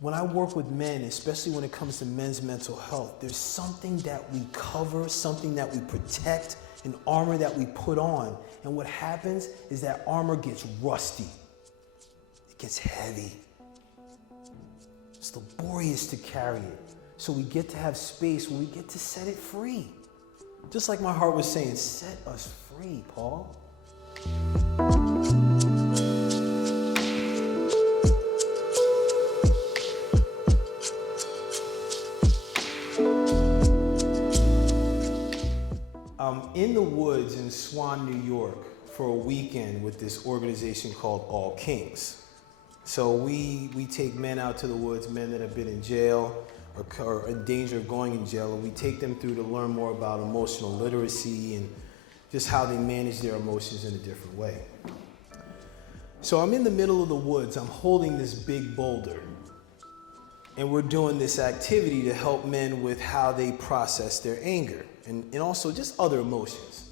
when I work with men, especially when it comes to men's mental health, there's something that we cover, something that we protect, an armor that we put on. And what happens is that armor gets rusty. It gets heavy. It's laborious to carry it. So we get to have space where we get to set it free. Just like my heart was saying, set us free, Paul. I'm in the woods in Swan, New York for a weekend with this organization called All Kings. So we take men out to the woods, men that have been in jail or in danger of going in jail, and we take them through to learn more about emotional literacy and just how they manage their emotions in a different way. So I'm in the middle of the woods, I'm holding this big boulder, and we're doing this activity to help men with how they process their anger and also just other emotions.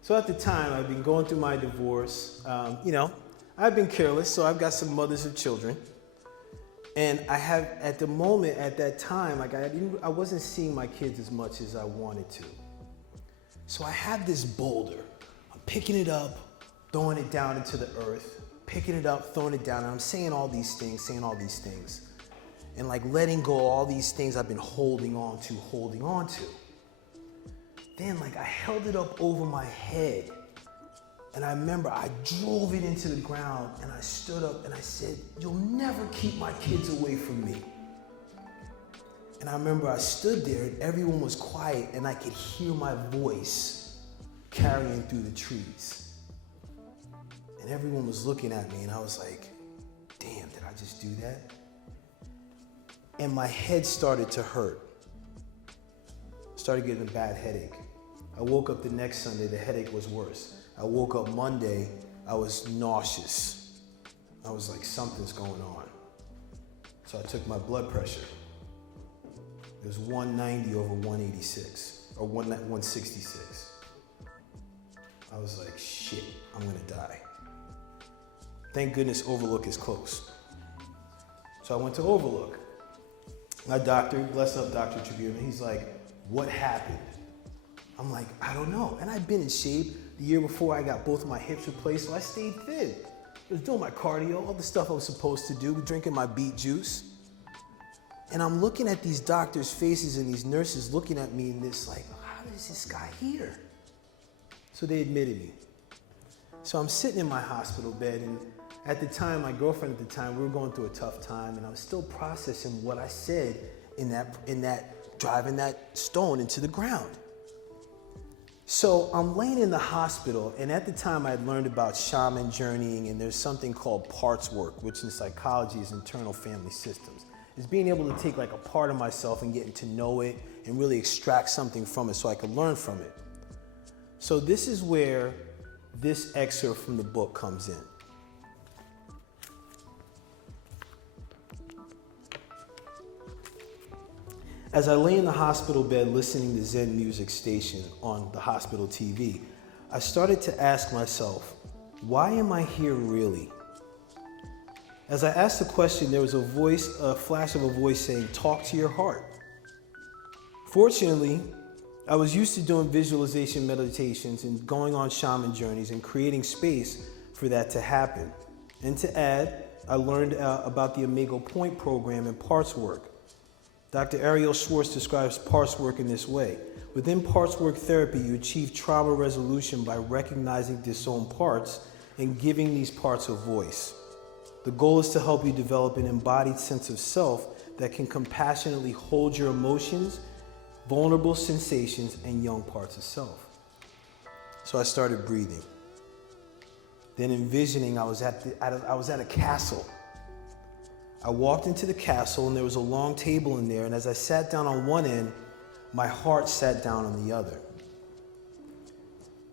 So at the time, I've been going through my divorce. I've been careless, so I've got some mothers of children. And I have, at the moment, at that time, I wasn't seeing my kids as much as I wanted to. So I have this boulder. I'm picking it up, throwing it down into the earth, picking it up, throwing it down, and I'm saying all these things, and like letting go of all these things I've been holding on to. Then I held it up over my head, and I remember I drove it into the ground, and I stood up and I said, "You'll never keep my kids away from me." And I remember I stood there and everyone was quiet, and I could hear my voice carrying through the trees. And everyone was looking at me, and I was like, damn, did I just do that? And my head started to hurt. Started getting a bad headache. I woke up the next Sunday, the headache was worse. I woke up Monday, I was nauseous. I was like, something's going on. So I took my blood pressure. It was 190 over 186, or 166. I was like, shit, I'm gonna die. Thank goodness Overlook is close. So I went to Overlook. My doctor, bless up Dr. Tribune, he's like, what happened? I'm like, I don't know. And I'd been in shape. The year before, I got both of my hips replaced, so I stayed thin. I was doing my cardio, all the stuff I was supposed to do, drinking my beet juice. And I'm looking at these doctors' faces and these nurses looking at me in this like, how is this guy here? So they admitted me. So I'm sitting in my hospital bed, and at the time, my girlfriend at the time, we were going through a tough time, and I was still processing what I said in that driving that stone into the ground. So I'm laying in the hospital, and at the time I had learned about shaman journeying, and there's something called parts work, which in psychology is internal family systems. It's being able to take like a part of myself and getting to know it and really extract something from it so I can learn from it. So this is where this excerpt from the book comes in. As I lay in the hospital bed listening to Zen music station on the hospital TV, I started to ask myself, why am I here really? As I asked the question, there was a flash of a voice saying, talk to your heart. Fortunately, I was used to doing visualization meditations and going on shaman journeys and creating space for that to happen. And to add, I learned about the Omega Point program and parts work. Dr. Ariel Schwartz describes parts work in this way. Within parts work therapy, you achieve trauma resolution by recognizing disowned parts and giving these parts a voice. The goal is to help you develop an embodied sense of self that can compassionately hold your emotions, vulnerable sensations, and young parts of self. So I started breathing. Then envisioning I was at a castle. I walked into the castle, and there was a long table in there, and as I sat down on one end, my heart sat down on the other.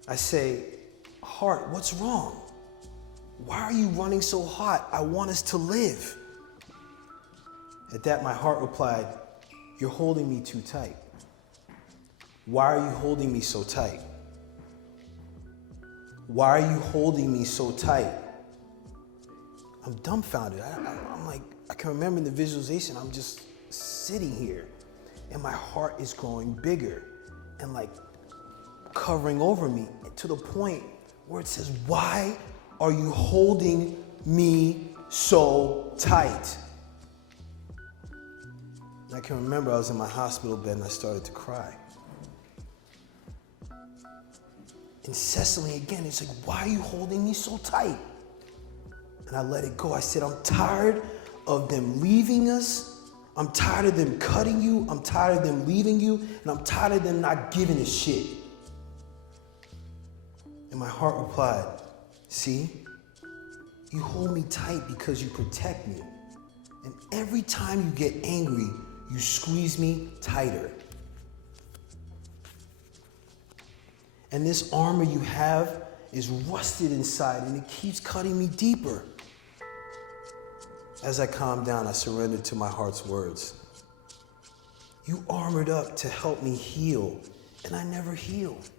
I say, heart, what's wrong? Why are you running so hot? I want us to live. At that, my heart replied, you're holding me too tight. Why are you holding me so tight? Why are you holding me so tight? I'm dumbfounded. I'm like, I can remember in the visualization, I'm just sitting here and my heart is growing bigger and like covering over me to the point where it says, why are you holding me so tight? And I can remember I was in my hospital bed and I started to cry. And Cecily again, it's like, why are you holding me so tight? And I let it go. I said, I'm tired of them leaving us. I'm tired of them cutting you. I'm tired of them leaving you. And I'm tired of them not giving a shit. And my heart replied, see, you hold me tight because you protect me. And every time you get angry, you squeeze me tighter. And this armor you have is rusted inside and it keeps cutting me deeper. As I calmed down, I surrendered to my heart's words. You armored up to help me heal, and I never healed.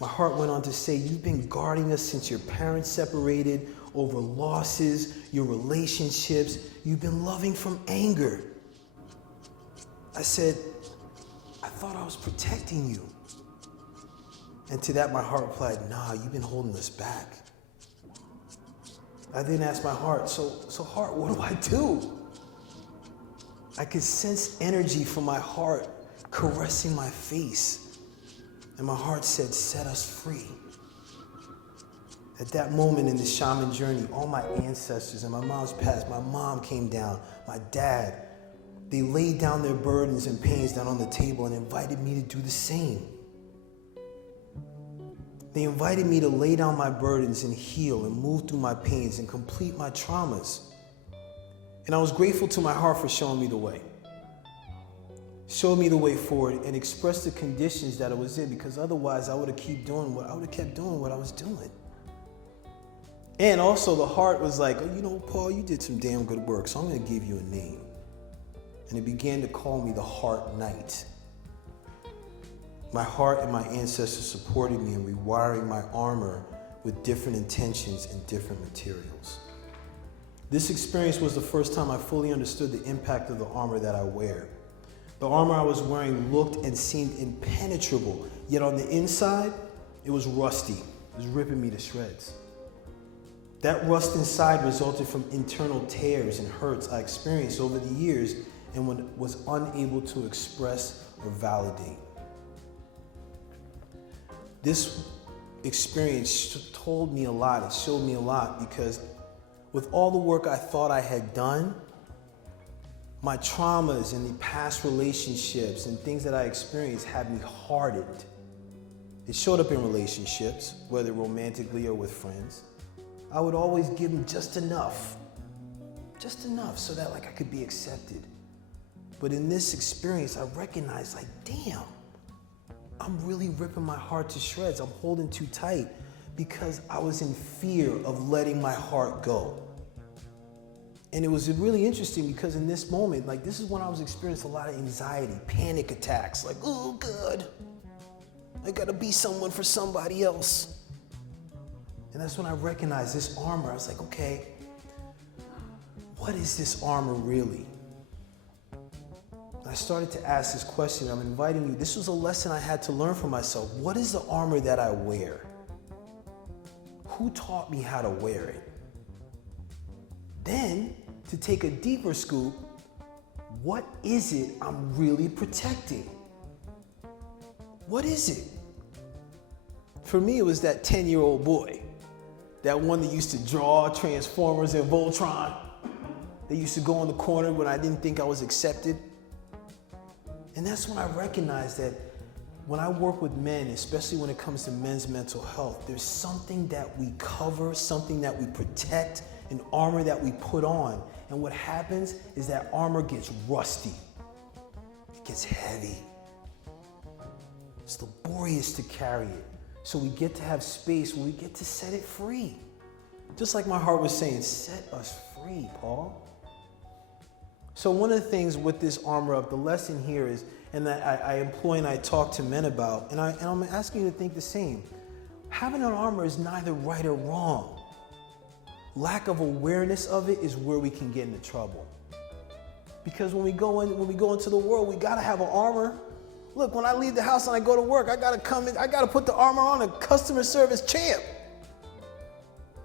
My heart went on to say, you've been guarding us since your parents separated, over losses, your relationships. You've been loving from anger. I said, I thought I was protecting you. And to that, my heart replied, nah, you've been holding us back. I then asked my heart, so heart, what do I do? I could sense energy from my heart caressing my face. And my heart said, set us free. At that moment in the shaman journey, all my ancestors and my mom's past, my mom came down, my dad, they laid down their burdens and pains down on the table and invited me to do the same. They invited me to lay down my burdens and heal and move through my pains and complete my traumas. And I was grateful to my heart for showing me the way. Showed me the way forward and expressed the conditions that I was in, because otherwise I would have kept doing what I was doing. And also the heart was like, oh, you know, Paul, you did some damn good work, so I'm going to give you a name. And it began to call me the Heart Knight. My heart and my ancestors supported me in rewiring my armor with different intentions and different materials. This experience was the first time I fully understood the impact of the armor that I wear. The armor I was wearing looked and seemed impenetrable, yet on the inside, it was rusty. It was ripping me to shreds. That rust inside resulted from internal tears and hurts I experienced over the years and was unable to express or validate. This experience told me a lot. It showed me a lot, because with all the work I thought I had done, my traumas and the past relationships and things that I experienced had me hardened. It showed up in relationships, whether romantically or with friends. I would always give them just enough so that I could be accepted. But in this experience, I recognized damn, I'm really ripping my heart to shreds. I'm holding too tight because I was in fear of letting my heart go. And it was really interesting because in this moment, this is when I was experiencing a lot of anxiety, panic attacks, oh God, I gotta be someone for somebody else. And that's when I recognized this armor. I was like, okay, what is this armor really? I started to ask this question. I'm inviting you. This was a lesson I had to learn for myself. What is the armor that I wear? Who taught me how to wear it? Then, to take a deeper scoop, what is it I'm really protecting? What is it? For me, it was that 10-year-old boy. That one that used to draw Transformers and Voltron. They used to go in the corner when I didn't think I was accepted. And that's when I recognized that when I work with men, especially when it comes to men's mental health, there's something that we cover, something that we protect, an armor that we put on. And what happens is that armor gets rusty. It gets heavy. It's laborious to carry it. So we get to have space where we get to set it free. Just like my heart was saying, set us free, Paul. So one of the things with this armor up, the lesson here is, and that I employ and I talk to men about, and I'm asking you to think the same. Having an armor is neither right or wrong. lack of awareness of it is where we can get into trouble. Because when we go into the world, we gotta have an armor. Look, when I leave the house and I go to work, I gotta come in, I gotta put the armor on, a customer service champ.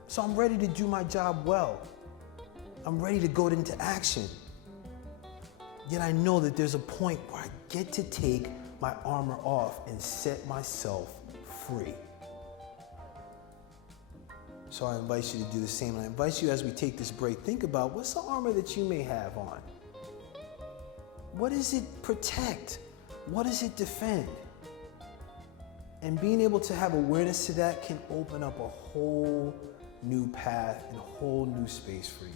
So I'm ready to do my job well. I'm ready to go into action. Yet I know that there's a point where I get to take my armor off and set myself free. So I invite you to do the same. And I invite you, as we take this break, think about what's the armor that you may have on? What does it protect? What does it defend? And being able to have awareness to that can open up a whole new path and a whole new space for you.